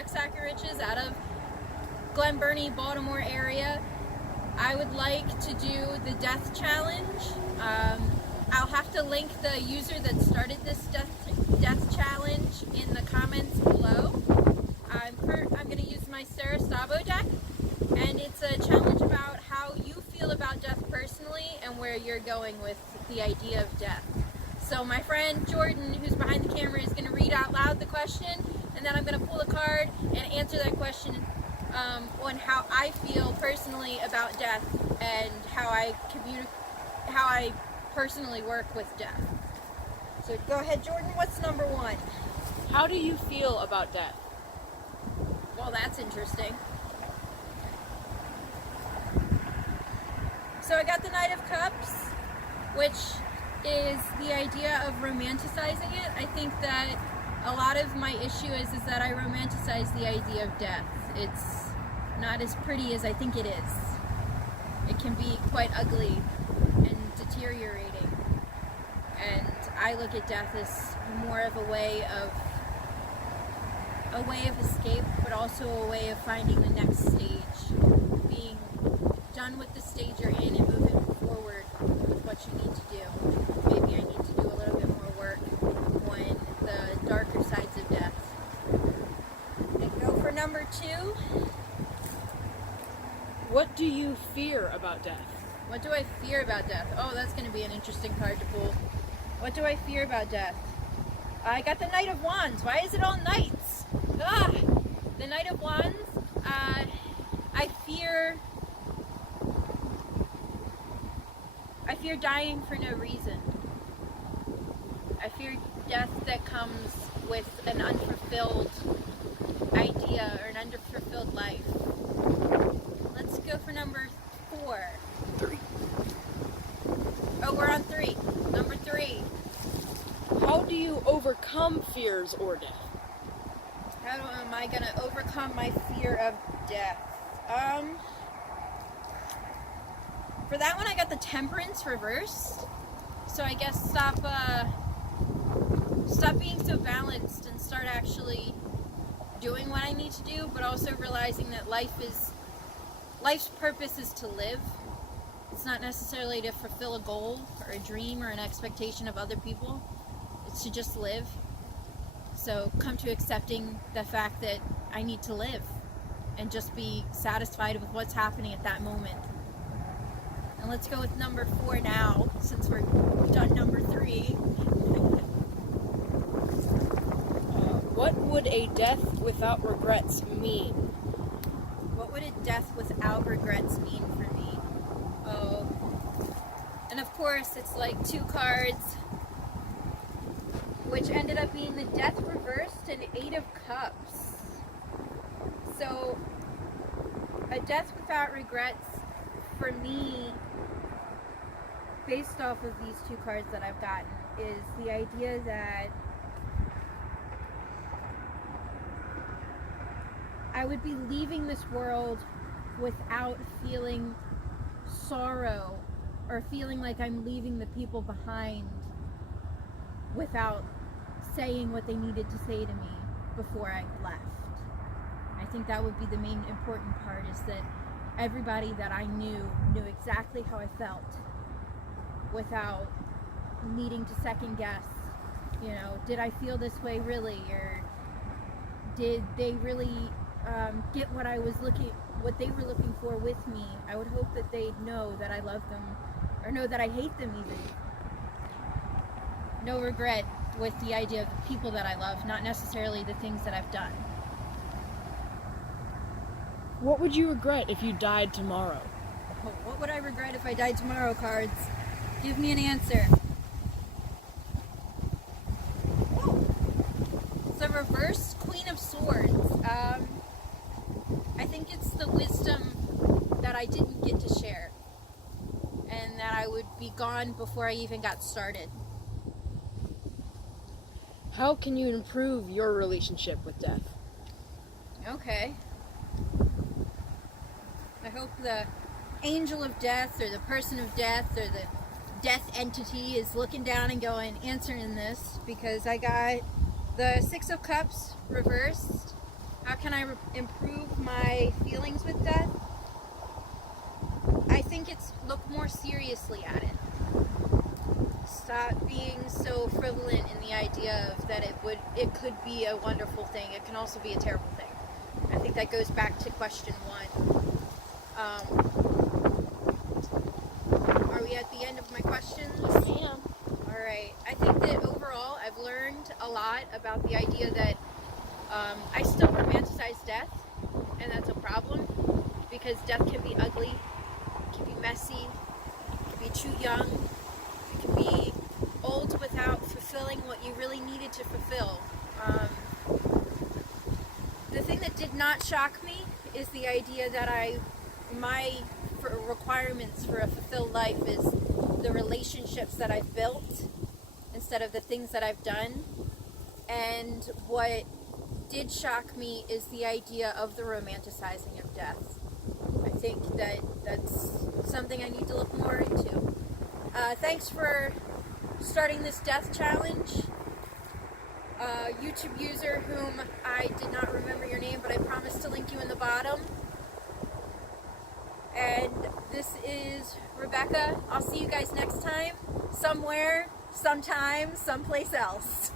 Truck Sack of Riches out of Glen Burnie, Baltimore area. I would like to do the death challenge. I'll have to link the user that started this death challenge in the comments below. I'm going to use my Sarah Stavo deck, and it's a challenge about how you feel about death personally and where you're going with the idea of death. So my friend Jordan, who's behind the camera, is going to read out loud the question, and then I'm going to pull a card and answer that question on how I feel personally about death and how I personally work with death. So go ahead, Jordan. What's number one? How do you feel about death? Well, that's interesting. So I got the Knight of Cups, which is the idea of romanticizing it. I think that a lot of my issue is that I romanticize the idea of death. It's not as pretty as I think it is. It can be quite ugly and deteriorating. And I look at death as more of a way of escape, but also a way of finding the next stage. Being done with the stage you're in and moving forward with what you need to do. Maybe I need to do a little bit more work on the darker sides of death. And go for number two. What do you fear about death? What do I fear about death? Oh, that's going to be an interesting card to pull. What do I fear about death? I got the Knight of Wands. Why is it all knights? Ah! The Knight of Wands. I fear dying for no reason. I fear death that comes with an unfulfilled idea or an unfulfilled life. Let's go for number 4. 3. Oh, we're on 3. Number 3. How do you overcome fears or death? How am I going to overcome my fear of death? For that one, I got the Temperance reversed. So I guess stop being so balanced and start actually doing what I need to do, but also realizing that life's purpose is to live. It's not necessarily to fulfill a goal or a dream or an expectation of other people. It's to just live. So come to accepting the fact that I need to live and just be satisfied with what's happening at that moment. And let's go with number 4 now, since we're done number 3. What would a death without regrets mean? What would a death without regrets mean for me? Oh. And of course, it's like 2 cards, which ended up being the Death reversed and 8 of Cups. So, a death without regrets for me, based off of these 2 cards that I've gotten, is the idea that I would be leaving this world without feeling sorrow or feeling like I'm leaving the people behind without saying what they needed to say to me before I left. I think that would be the main important part, is that everybody that I knew exactly how I felt without needing to second guess, did I feel this way really, or did they really get what they were looking for with me. I would hope that they'd know that I love them, or know that I hate them even. No regret with the idea of the people that I love, not necessarily the things that I've done. What would you regret if you died tomorrow? Oh, what would I regret if I died tomorrow, cards? Give me an answer. Whoa. It's a reverse Queen of Swords. I think it's the wisdom that I didn't get to share, and that I would be gone before I even got started. How can you improve your relationship with death? Okay. I hope the angel of death, or the person of death, or the death entity is looking down and going, answering this, because I got the 6 of Cups reversed How can I improve my feelings with death? I think it's look more seriously at it. Stop being so frivolent in the idea of that it could be a wonderful thing. It can also be a terrible thing. I think that goes back to question 1. Are we at the end of my questions? Yeah. All right. I think that overall I've learned a lot about the idea that I still romanticize death, and that's a problem because death can be ugly, it can be messy, it can be too young, it can be old without fulfilling what you really needed to fulfill. The thing that did not shock me is the idea that my requirements for a fulfilled life is the relationships that I've built instead of the things that I've done. And what did shock me is the idea of the romanticizing of death. I think that's something I need to look more into. Thanks for starting this death challenge. YouTube user whom I did not remember your name, but I promised to link you in the bottom. And this is Rebecca. I'll see you guys next time, somewhere, sometime, someplace else.